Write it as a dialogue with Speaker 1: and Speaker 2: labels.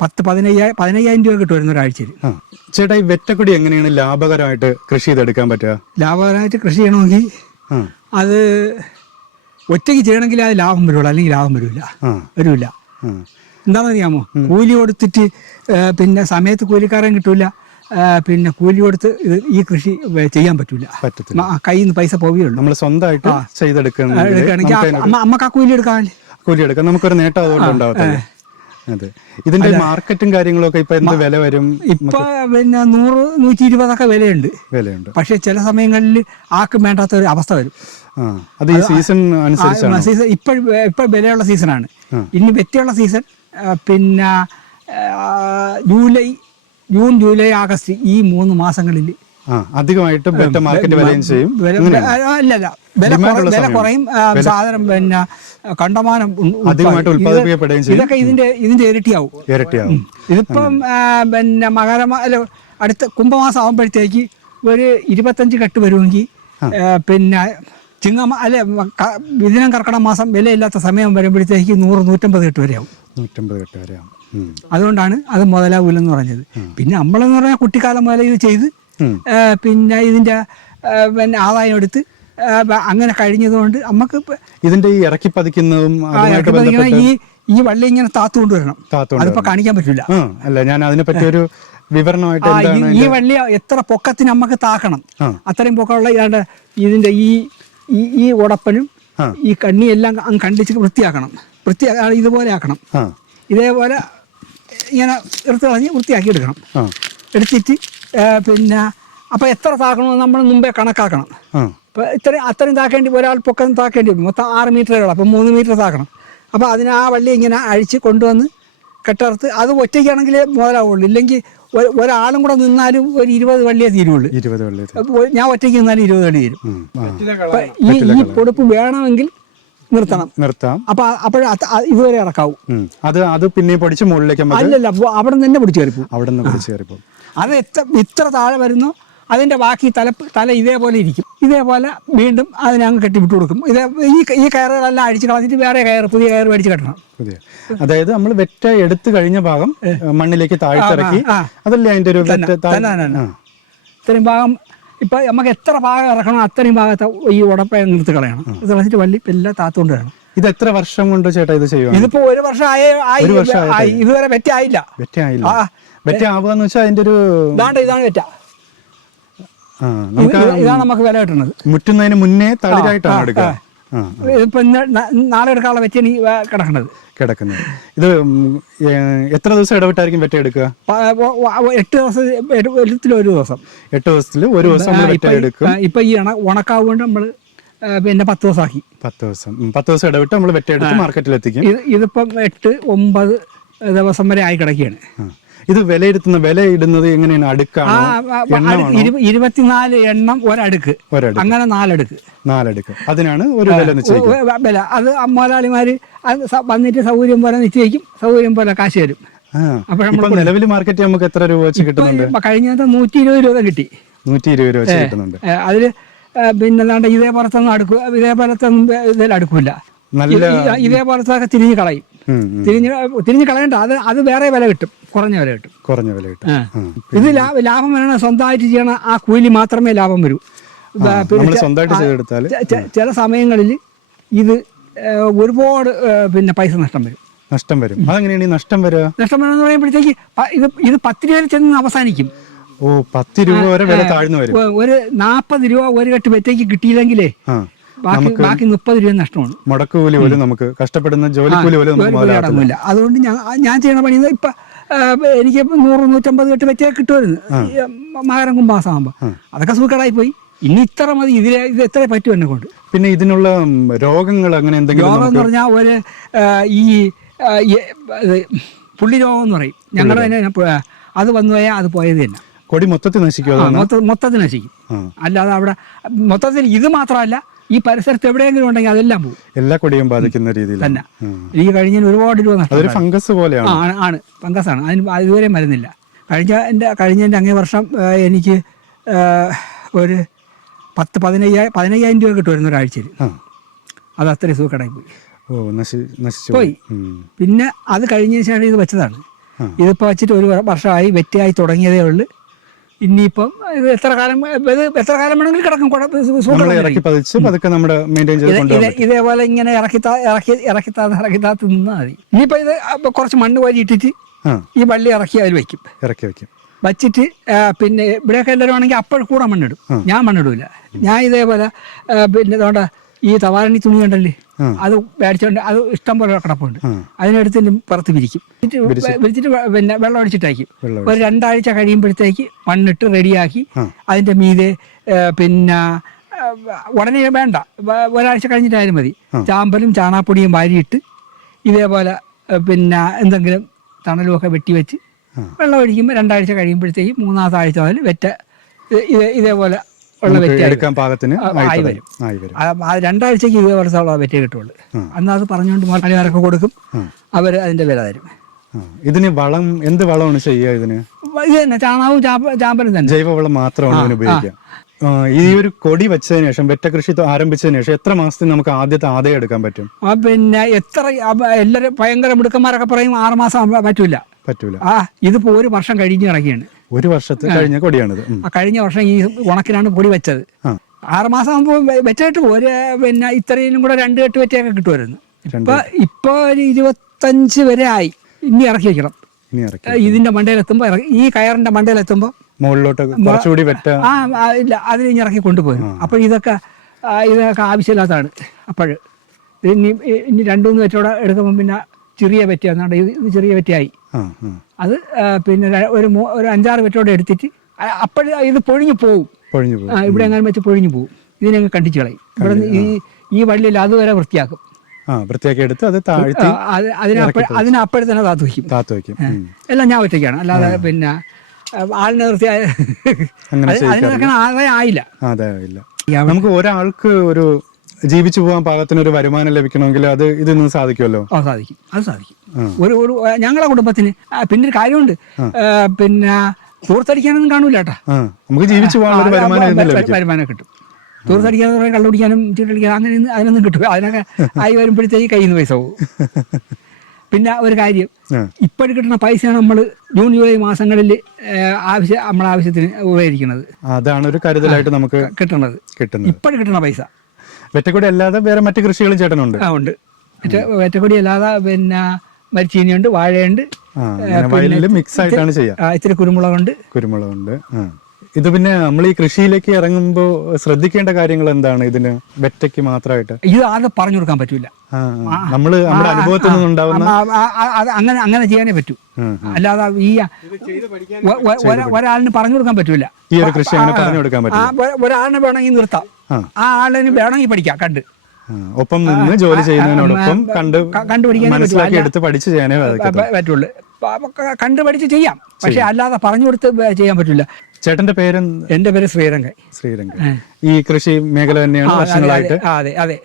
Speaker 1: പത്ത് പതിനയ്യായിരം പതിനയ്യായിരം രൂപ കിട്ടുമായിരുന്നു ഒരാഴ്ചയിൽ.
Speaker 2: ആ. ചേട്ടാ ഈ വെറ്റക്കൊടി എങ്ങനെയാണ് ലാഭകരമായിട്ട് കൃഷി ചെയ്തെടുക്കാൻ പറ്റുക?
Speaker 1: ലാഭകരമായിട്ട് കൃഷി ചെയ്യണമെങ്കിൽ
Speaker 2: ആ.
Speaker 1: അത് ഒറ്റയ്ക്ക് ചെയ്യണമെങ്കിൽ അത് ലാഭം വരുള്ളൂ അല്ലെങ്കിൽ ലാഭം വരില്ല.
Speaker 2: ആ.
Speaker 1: വരില്ല.
Speaker 2: ആ.
Speaker 1: എന്താണെന്ന് അറിയാമോ? കൂലി കൊടുത്തിട്ട് പിന്നെ സമയത്ത് കൂലിക്കാരൻ കിട്ടൂല. പിന്നെ കൂലി കൊടുത്ത് ഇത് ഈ കൃഷി വേ- ചെയ്യാൻ പറ്റൂല.
Speaker 2: പറ്റത്തില്ല.
Speaker 1: കയ്യിൽ നിന്ന് പൈസ പോവുകയുള്ളൂ.
Speaker 2: നമ്മൾ സ്വന്തമായിട്ട്
Speaker 1: എടുക്കുകയാണെങ്കിൽ
Speaker 2: നമുക്ക്
Speaker 1: അമ്മ അമ്മയ്ക്ക് ആ കൂലി എടുക്കാൻ
Speaker 2: കൂലി എടുക്കാം. നമുക്കൊരു നേട്ടം അതുകൊണ്ട് ഉണ്ടാവത്തില്ല. അതെ. ഇതിന്റെ മാർക്കറ്റും കാര്യങ്ങളൊക്കെ ഇപ്പൊ എന്ത് വില വരും?
Speaker 1: ഇപ്പൊ പിന്നെ നൂറ് നൂറ്റി ഇരുപതൊക്കെ വിലയുണ്ട്.
Speaker 2: വിലയുണ്ട്.
Speaker 1: പക്ഷെ ചില സമയങ്ങളിൽ ആർക്കും വേണ്ടാത്ത ഒരു അവസ്ഥ വരും.
Speaker 2: അത് ഈ സീസൺ അനുസരിച്ചാണ്?
Speaker 1: സീസൺ ഇപ്പൊ ഇപ്പൊ വിലയുള്ള സീസണാണ് ഇനി വെറ്റയുള്ള സീസൺ പിന്നെ ജൂലൈ ജൂൺ ജൂലൈ ആഗസ്റ്റ് ഈ മൂന്ന് മാസങ്ങളിൽ
Speaker 2: അധികമായിട്ട് ബെറ്റർ മാർക്കറ്റ് വിലയും ചെയ്യും.
Speaker 1: അല്ലല്ല വില വില കുറയും സാധനം പിന്നെ കണ്ടമാനം
Speaker 2: അധികമായിട്ട് ഉൽപ്പാദിപ്പിക്കപ്പെടുകയും ചെയ്യും.
Speaker 1: ഇതൊക്കെ ഇതിന്റെ ഇതിന്റെ ഇരട്ടിയാവും.
Speaker 2: ഇരട്ടിയാവും.
Speaker 1: ഇതിപ്പം പിന്നെ മകരമാ അല്ല അടുത്ത കുംഭമാസം ആകുമ്പോഴത്തേക്ക് ഒരു ഇരുപത്തഞ്ച് കെട്ട് വരുമെങ്കിൽ പിന്നെ ചിങ്ങമ അല്ലെ വിദിനം കർക്കട മാസം വിലയില്ലാത്ത സമയം വരുമ്പോഴത്തേക്ക് നൂറ് നൂറ്റമ്പത് കെട്ട് വരെയാവും.
Speaker 2: നൂറ്റമ്പത് കെട്ട് വരെയാവും.
Speaker 1: അതുകൊണ്ടാണ് അത് മുതലാവൂലെന്ന് പറഞ്ഞത്. പിന്നെ നമ്മളെന്ന് പറഞ്ഞാൽ കുട്ടിക്കാലം മുതലേ ഇത് ചെയ്ത് പിന്നെ ഇതിന്റെ പിന്നെ ആദായം എടുത്ത് അങ്ങനെ കഴിഞ്ഞതുകൊണ്ട് നമുക്ക്
Speaker 2: ഇതിന്റെ ഈ ഇറക്കി പതിക്കുന്നതും
Speaker 1: ഈ ഈ വള്ളി ഇങ്ങനെ
Speaker 2: താത്തുകൊണ്ട് വരണം.
Speaker 1: അതിപ്പോ കാണിക്കാൻ പറ്റില്ല
Speaker 2: അല്ല ഞാൻ അതിനെ പറ്റി ഒരു വിവരണമായിട്ട്
Speaker 1: ഈ- വള്ളി എത്ര പൊക്കത്തിന് നമുക്ക് താക്കണം. അത്രയും പൊക്കമുള്ള ഇതാണ്ട് ഇതിന്റെ ഈ ഈ ഉടപ്പനും. ഈ കണ്ണിയെല്ലാം അങ്ങ് കണ്ടിച്ച് വൃത്തിയാക്കണം. വൃത്തിയാ ഇതുപോലെ ആക്കണം. ഇതേപോലെ ഇങ്ങനെ എടുത്ത് കളഞ്ഞ് വൃത്തിയാക്കി എടുക്കണം. എടുത്തിട്ട് പിന്നെ അപ്പോൾ എത്ര താക്കണമെന്ന് നമ്മൾ മുമ്പേ കണക്കാക്കണം. ഇപ്പോൾ ഇത്രയും അത്രയും താക്കേണ്ടി ഒരാൾ പൊക്കം താക്കേണ്ടി വരും. മൊത്തം ആറ് മീറ്ററുകൾ അപ്പം മൂന്ന് മീറ്റർ താക്കണം. അപ്പോൾ അതിന് ആ വള്ളി ഇങ്ങനെ അഴിച്ച് കൊണ്ടുവന്ന് കെട്ടർത്ത് അത് ഒറ്റയ്ക്കാണെങ്കിലേ മുതലാവുള്ളൂ. ഇല്ലെങ്കിൽ ഒരാളും കൂടെ നിന്നാലും ഒരു ഇരുപത് വള്ളിയേ തീരുള്ളൂ.
Speaker 2: ഇരുപത് വള്ളി
Speaker 1: ഞാൻ ഒറ്റയ്ക്ക് നിന്നാലും ഇരുപത് വള്ളി തീരും. അപ്പോൾ ഈ ഈ പൊടുപ്പ് വേണമെങ്കിൽ നിർത്തണം.
Speaker 2: നിർത്താം.
Speaker 1: അപ്പൊ അപ്പോഴ ഇതുവരെ ഇറക്കാവും.
Speaker 2: അത് അത് പിന്നെ പൊടിച്ച് മുകളിലേക്ക്
Speaker 1: അല്ലല്ല അപ്പോൾ അവിടെ നിന്ന് തന്നെ പിടിച്ചു കയറിപ്പോ
Speaker 2: അവിടെ നിന്ന് പിടിച്ചു കയറിപ്പോ
Speaker 1: അത് എത്ര ഇത്ര താഴെ വരുന്നു അതിന്റെ ബാക്കി തല തല ഇതേപോലെ ഇരിക്കും. ഇതേപോലെ വീണ്ടും അതിനെ അങ്ങ് കെട്ടിവിട്ട് കൊടുക്കും. ഇതേ ഈ ഈ കയറുകളെല്ലാം അഴിച്ച് കളഞ്ഞിട്ട് വേറെ കയർ പുതിയ കയർ മേടിച്ച് കെട്ടണം.
Speaker 2: അതായത് നമ്മൾ വെറ്റ എടുത്തു കഴിഞ്ഞ ഭാഗം മണ്ണിലേക്ക് താഴ്ത്തിറക്കി. അതല്ലേ അതിന്റെ ഒരു.
Speaker 1: ഇത്രയും ഭാഗം ഇപ്പം നമുക്ക് എത്ര ഭാഗം ഇറക്കണം അത്രയും ഭാഗത്ത് ഈ ഉടപ്പ നിർത്തി കളയണം. ഇത് കളഞ്ഞിട്ട് വള്ളി എല്ലാം താത്തുകൊണ്ട് വേണം
Speaker 2: ഇത് എത്ര വർഷം കൊണ്ട് ചേട്ടാ ഇത് ചെയ്യുക
Speaker 1: ഇതിപ്പോ ഒരു വർഷം ആയേ. ഇതുവരെ വെറ്റ ആയില്ല.
Speaker 2: വെറ്റ ആയില്ല
Speaker 1: ആ.
Speaker 2: വെറ്റ ആവുക എന്ന് വെച്ചാൽ അതിന്റെ ഒരു
Speaker 1: ഇതാണ്ട് ഇതാണ് വെറ്റ ഇതാണ് നമുക്ക് വില കിട്ടുന്നത്.
Speaker 2: മുറ്റുന്നതിന് മുന്നേ തളിരായിട്ടാണ് എടുക്കുക.
Speaker 1: ഇപ്പൊ നാളെ എടുക്കാനുള്ള ഈ കിടക്കുന്നത്.
Speaker 2: കിടക്കുന്നത്. ഇത് എത്ര ദിവസം ഇടവിട്ടായിരിക്കും വെറ്റ എടുക്കുക?
Speaker 1: എട്ട് ദിവസം ഒരു ദിവസം.
Speaker 2: എട്ട് ദിവസത്തിൽ ഒരു ദിവസം വെറ്റ എടുക്കും.
Speaker 1: ഇപ്പൊ ഈ ഉണക്കാവുകൊണ്ട് നമ്മൾ പിന്നെ പത്ത് ദിവസമാക്കി.
Speaker 2: പത്ത് ദിവസം. പത്ത് ദിവസം ഇടവിട്ട് നമ്മൾ വെറ്റ എടുത്ത് മാർക്കറ്റിൽ എത്തിക്കും
Speaker 1: ഇതിപ്പം എട്ട് ഒമ്പത് ദിവസം വരെ ആയി കിടക്കുകയാണ്.
Speaker 2: ഇത് വിലയിരുത്തുന്ന വിലയിടുന്നത് എങ്ങനെയാണ്? അടുക്കാണ്?
Speaker 1: ഇരുപത്തിനാല് എണ്ണം ഒരടുക്ക്. അങ്ങനെ നാലടുക്ക്.
Speaker 2: നാലടുക്ക്. അതിനാണ് ഒരു വില
Speaker 1: വില. അത് മുതലാളിമാര് വന്നിട്ട് സൗകര്യം പോലെ നിശ്ചയിക്കും. സൗകര്യം പോലെ കാശ് തരും. അപ്പോൾ
Speaker 2: നിലവിൽ മാർക്കറ്റ് നമുക്ക് എത്ര രൂപ വെച്ച് കിട്ടുന്നുണ്ട്?
Speaker 1: കഴിഞ്ഞ നൂറ്റി ഇരുപത് രൂപ കിട്ടി.
Speaker 2: നൂറ്റി ഇരുപത് രൂപ വെച്ച് കിട്ടുന്നുണ്ട്.
Speaker 1: അതിൽ പിന്നെ ഇതേ ഇതേപോലത്തെ ഒന്നും അടുക്കും ഇതേപോലത്തെ ഒന്നും ഇതിൽ അടുക്കില്ല
Speaker 2: നല്ല
Speaker 1: ഇതേപോലത്തെ തിരിഞ്ഞു തിരിഞ്ഞ് കളയും. തിരിഞ്ഞ് തിരിഞ്ഞ് കളയണ്ട. അത് അത് വേറെ വില കിട്ടും. കുറഞ്ഞ വില കിട്ടും.
Speaker 2: കുറഞ്ഞ വില കിട്ടും.
Speaker 1: ഇത് ലാഭം ലാഭം വരണ സ്വന്തമായിട്ട് ചെയ്യണ ആ കൂലി മാത്രമേ ലാഭം വരൂ. ചില സമയങ്ങളിൽ ഇത് ഒരുപാട് പിന്നെ പൈസ നഷ്ടം വരും.
Speaker 2: നഷ്ടം വരും. അതെങ്ങനെയാണ് നഷ്ടം വരിക
Speaker 1: നഷ്ടം വരണമെന്ന് പറയുമ്പോഴത്തേക്ക് പ- ഇത് ഇത് പത്ത് രൂപയിൽ ചെന്ന് അവസാനിക്കും.
Speaker 2: ഓ പത്ത് രൂപ വരെ വില താഴ്ന്നു വരും.
Speaker 1: ഒരു നാപ്പത് രൂപ ഒരു കെട്ട് വെറ്റേക്ക് കിട്ടിയില്ലെങ്കിലേ ബാക്കി ബാക്കി മുപ്പത് രൂപ നഷ്ടമാണ്.
Speaker 2: മുടക്ക് കൂലി പോലും നമുക്ക് കഷ്ടപ്പെടുന്ന ജോലിക്കൂലി പോലും നമുക്ക്
Speaker 1: അതുകൊണ്ട് ഞാൻ ഞാൻ ചെയ്യണ പണി ഇപ്പൊ എനിക്ക് നൂറ് നൂറ്റമ്പത് കെട്ട് വെച്ചേ കിട്ടുമായിരുന്നു മകരം കുംഭാസം ആകുമ്പോൾ അതൊക്കെ സൂക്കേടായി പോയി ഇനി ഇത്ര മതി. ഇതിലെ ഇത് എത്ര പറ്റും എന്നെ കൊണ്ട്.
Speaker 2: പിന്നെ ഇതിനുള്ള രോഗങ്ങൾ അങ്ങനെ എന്തെങ്കിലും
Speaker 1: രോഗം എന്ന് പറഞ്ഞാൽ ഒരു ഈ പുള്ളി രോഗം എന്ന് പറയും. ഞങ്ങളുടെ തന്നെ അത് വന്നു പോയാൽ അത് പോയത് തന്നെ.
Speaker 2: കൊടി മൊത്തത്തിൽ നശിക്കും
Speaker 1: മൊത്തത്തിൽ നശിക്കും. അല്ലാതെ അവിടെ മൊത്തത്തിൽ ഇത് മാത്രമല്ല ഈ പരിസരത്ത് എവിടെയെങ്കിലും ഉണ്ടെങ്കിൽ അതെല്ലാം പോകും
Speaker 2: എല്ലാ കൊടിയും ബാധിക്കുന്ന രീതിയിൽ
Speaker 1: തന്നെ. എനിക്ക് കഴിഞ്ഞ ഒരുപാട് രൂപ നഷ്ടം
Speaker 2: ഫംഗസ് പോലെയാണ്.
Speaker 1: ആണ് ഫംഗസ് ആണ് അതിന് ഇതുവരെ മരുന്നില്ല കഴിഞ്ഞ എന്റെ കഴിഞ്ഞതിന്റെ അങ്ങേ വർഷം എനിക്ക് ഒരു പത്ത് പതിനയ്യായിരം പതിനയ്യായിരം രൂപ കിട്ടുമായിരുന്നു ഒരാഴ്ചയിൽ. അത് അത്രയും സൂക്കടായി പോയി.
Speaker 2: ഓ
Speaker 1: പോയി. പിന്നെ അത് കഴിഞ്ഞതിന് ശേഷം ഇത് വെച്ചതാണ്. ഇതിപ്പോൾ വെച്ചിട്ട് ഒരു വർഷമായി വെറ്റിയായി തുടങ്ങിയതേ ഉള്ളൂ. ഇനിയിപ്പം ഇത് എത്ര കാലം ഇത് എത്ര കാലം വേണമെങ്കിലും കിടക്കും. ഇതേപോലെ ഇങ്ങനെ ഇറക്കി ഇറക്കി ഇറക്കി ഇറക്കി താത്ത് നിന്നാൽ മതി. ഇനിയിപ്പോ ഇത് കുറച്ച് മണ്ണ് വാരി ഇട്ടിട്ട് ഈ വള്ളി ഇറക്കി അതിൽ വെക്കും.
Speaker 2: ഇറക്കി വെക്കും.
Speaker 1: വച്ചിട്ട് പിന്നെ ഇവിടെയൊക്കെ എല്ലാവരും ആണെങ്കിൽ അപ്പോൾ കൂടെ മണ്ണിടും. ഞാൻ മണ്ണിടൂല. ഞാൻ ഇതേപോലെ പിന്നെ ഇതുകൊണ്ട് ഈ തവാരണി തുണി കണ്ടല്ലേ? അത് മേടിച്ചോണ്ട് അത് ഇഷ്ടം പോലെ കിടപ്പുണ്ട്. അതിനെടുത്ത് പുറത്ത് വിരിക്കും. വിരിച്ചിട്ട് പിന്നെ വെള്ളം
Speaker 2: അടിച്ചിട്ടയക്കും
Speaker 1: ഒരു രണ്ടാഴ്ച കഴിയുമ്പോഴത്തേക്ക് മണ്ണിട്ട് റെഡിയാക്കി അതിന്റെ മീതെ പിന്നെ ഉടനെ വേണ്ട. ഒരാഴ്ച കഴിഞ്ഞിട്ടായാലും മതി. ചാമ്പലും ചാണാപ്പൊടിയും വാരിയിട്ട് ഇതേപോലെ പിന്നെ എന്തെങ്കിലും തണലുമൊക്കെ വെട്ടിവെച്ച് വെള്ളം ഒഴിക്കുമ്പോൾ രണ്ടാഴ്ച കഴിയുമ്പോഴത്തേക്ക് മൂന്നാമത്തെ ആഴ്ച മുതൽ വെറ്റ ഇത് ഇത് ഇതേപോലെ ഉള്ള വെറ്റ
Speaker 2: പാകത്തിന് ആയി വരും.
Speaker 1: രണ്ടാഴ്ചക്ക് ഇരുപത് വർഷമുള്ള വെറ്റ കിട്ടുള്ളൂ. അന്ന് അത് പറഞ്ഞുകൊണ്ട് മുതലാളിമാരൊക്കെ കൊടുക്കും. അവർ അതിന്റെ വില തരും.
Speaker 2: ഇതിന് വളം എന്ത് വളമാണ് ചെയ്യുക ഇതിന്?
Speaker 1: ഇത് തന്നെ ചാണകവും ചാപ്പ ചാമ്പലും തന്നെ.
Speaker 2: ജൈവവളം മാത്രമാണ് ഇതിന് ഉപയോഗിക്കുക. ഈ ഒരു കൊടി വെച്ചതിന് ശേഷം വെറ്റ കൃഷി ആരംഭിച്ചതിന് ശേഷം എത്ര മാസത്തിന് നമുക്ക് ആദ്യത്തെ ആദായം എടുക്കാൻ പറ്റും?
Speaker 1: പിന്നെ എത്ര എല്ലാവരും ഭയങ്കര മിടുക്കന്മാരൊക്കെ പറയും ആറുമാസം പറ്റൂല.
Speaker 2: പറ്റൂല.
Speaker 1: ആ ഇതിപ്പോ ഒരു വർഷം കഴിഞ്ഞ് ഇറങ്ങിയാണ്
Speaker 2: ഒരു വർഷത്തെ കഴിഞ്ഞ കൊടിയാണിത്.
Speaker 1: ആ കഴിഞ്ഞ വർഷം ഈ ഉണക്കിനാണ് പൊടി വെച്ചത്.
Speaker 2: ആ.
Speaker 1: ആറ് മാസം ആകുമ്പോൾ വെച്ചിട്ട് ഒരു പിന്നെ ഇത്രയും കൂടെ രണ്ട് കെട്ട് വെറ്റയൊക്കെ കിട്ടുമായിരുന്നു. ഇപ്പൊ ഇപ്പൊ ഒരു ഇരുപത്തഞ്ച് വരെ ആയി. ഇനി ഇറക്കി വെക്കണം.
Speaker 2: ഇനി ഇറക്കി
Speaker 1: ഏ, ഇതിന്റെ മണ്ടയിലെത്തുമ്പോ ഇറക്കി ഈ കയറിന്റെ മണ്ടയിലെത്തുമ്പോ
Speaker 2: മുകളിലോട്ട് കുറച്ചുകൂടി വെറ്റ
Speaker 1: ആ ആ, ഇല്ല അതിൽ ഇനി ഇറക്കി കൊണ്ടുപോയി അപ്പോൾ ഇതൊക്കെ ആ, ഇതൊക്കെ ആവശ്യമില്ലാത്തതാണ്. അപ്പോൾ ഇനി ഇനി രണ്ടു മൂന്ന് വെറ്റോടെ എടുക്കുമ്പോൾ പിന്നെ ചെറിയ വെറ്റ എന്നാണ്ട് ഇത് ഇത് ചെറിയ വെറ്റയായി
Speaker 2: ആ ആ.
Speaker 1: അത് പിന്നെ ഒരു ഒരു അഞ്ചാറ് വെറ്റോടെ എടുത്തിട്ട് അപ്പോൾ ഇത് പൊഴിഞ്ഞു പോകും
Speaker 2: പൊഴിഞ്ഞു പോകും
Speaker 1: ആ, ഇവിടെ എങ്ങനെ വെച്ച് പൊഴിഞ്ഞു പോകും ഇതിനെ കണ്ടിച്ച് കളയും. ഇവിടെ ഈ ഈ വള്ളിയിൽ അതുവരെ വൃത്തിയാക്കും.
Speaker 2: വൃത്തിയാക്കി എടുത്ത് അത് താഴ്ത്തി
Speaker 1: അതിനപ്പോഴെ തന്നെ താത്തു വയ്ക്കും.
Speaker 2: താത്തു വയ്ക്കും.
Speaker 1: എല്ലാം ഞാൻ ഒറ്റയ്ക്കാണ്. അല്ലാതെ പിന്നെ ആളിനെ വൃത്തിയായ
Speaker 2: അങ്ങനെ
Speaker 1: അതിന് നിൽക്കണ ആളെ ആയില്ല.
Speaker 2: ആ, ഇല്ല നമുക്ക് ഒരാൾക്ക് ഒരു ജീവിച്ചു പോകാൻ പാകത്തിന് ഒരു വരുമാനം ലഭിക്കണമെങ്കിൽ അത് ഇതൊന്നും സാധിക്കുമല്ലോ?
Speaker 1: ആ സാധിക്കും. അത് സാധിക്കും. ഒരു ഒരു ഞങ്ങളെ കുടുംബത്തിന് ആ, പിന്നെ ഒരു കാര്യമുണ്ട് പിന്നെ തൂർത്തടിക്കാനൊന്നും കാണൂല കേട്ടാ
Speaker 2: ആ നമുക്ക് ജീവിച്ചു പോകാനുള്ള ഒരു വരുമാനം ലഭിക്കും.
Speaker 1: വരുമാനം കിട്ടും. തൂർത്തടിക്കാന്ന് പറയാൻ കള്ളുപിടിക്കാനും ചീട്ടടിക്കാനും അങ്ങനെ ഒന്നും- അതിനൊന്നും കിട്ടും. അതിനൊക്കെ ആയി വരുമ്പോഴത്തേക്ക് കയ്യിൽ നിന്ന് പൈസ പോകും. പിന്നെ ഒരു കാര്യം
Speaker 2: ആ.
Speaker 1: ഇപ്പോഴും കിട്ടുന്ന പൈസയാണ് നമ്മൾ ജൂൺ ജൂലൈ മാസങ്ങളിൽ ആവശ്യം നമ്മുടെ ആവശ്യത്തിന് ഉപയോഗിക്കുന്നത്.
Speaker 2: അതാണ് ഒരു കരുതലായിട്ട് നമുക്ക്
Speaker 1: കിട്ടണത്.
Speaker 2: കിട്ടുന്നത്.
Speaker 1: ഇപ്പോഴും കിട്ടുന്ന പൈസ.
Speaker 2: വെറ്റക്കൂടി അല്ലാതെ വേറെ മറ്റു കൃഷികളും ചേട്ടനുണ്ട്.
Speaker 1: ആ ഉണ്ട്. വെറ്റ- വെറ്റക്കൊടി അല്ലാതെ പിന്നെ മരിച്ചീനിയുണ്ട് വാഴയുണ്ട്.
Speaker 2: വയലിൽ മിക്സ് ആയിട്ടാണ് ചെയ്യുക
Speaker 1: ഇത്തിരി കുരുമുളകുണ്ട്.
Speaker 2: കുരുമുളകുണ്ട് ആ. ഇത് പിന്നെ നമ്മൾ ഈ കൃഷിയിലേക്ക് ഇറങ്ങുമ്പോൾ ശ്രദ്ധിക്കേണ്ട കാര്യങ്ങൾ എന്താണ് ഇതിന് വെറ്റയ്ക്ക് മാത്രമായിട്ട്
Speaker 1: ഇത് ആകെ പറഞ്ഞു കൊടുക്കാൻ പറ്റൂല.
Speaker 2: ആ നമ്മൾ നമ്മുടെ അനുഭവത്തിൽ നിന്നുണ്ടാവുന്ന
Speaker 1: അങ്ങനെ അങ്ങനെ ചെയ്യാനേ പറ്റൂ. അല്ലാതെ ഈ ഒരാളിന് പറഞ്ഞു കൊടുക്കാൻ പറ്റൂല.
Speaker 2: ഈ ഒരു കൃഷി അങ്ങനെ പറഞ്ഞു കൊടുക്കാൻ
Speaker 1: ആ
Speaker 2: പറ്റും
Speaker 1: ഒരാളിനെ വേണമെങ്കിൽ നിർത്താം.
Speaker 2: ആ.
Speaker 1: ആളിന് വേണമെങ്കിൽ പഠിക്കാം കണ്ട്.
Speaker 2: ഒപ്പം നിന്ന് ജോലി ചെയ്യുന്നതിനോടൊപ്പം കണ്ട്
Speaker 1: കണ്ടുപിടിക്കാൻ.
Speaker 2: മനസ്സിലാക്കി എടുത്ത് പഠിച്ച് ചെയ്യാനേ
Speaker 1: പറ്റുള്ളൂ. കണ്ടുപഠിച്ച് പഠിച്ച് ചെയ്യാം. പക്ഷെ അല്ലാതെ പറഞ്ഞു കൊടുത്ത് ചെയ്യാൻ പറ്റില്ല
Speaker 2: ചേട്ടന്റെ പേര്
Speaker 1: എന്റെ പേര് ശ്രീരംഗ
Speaker 2: ശ്രീരംഗൻ. ഈ കൃഷി മേഖല തന്നെയാണ് വർഷങ്ങളായിട്ട്?
Speaker 1: അതെ അതെ.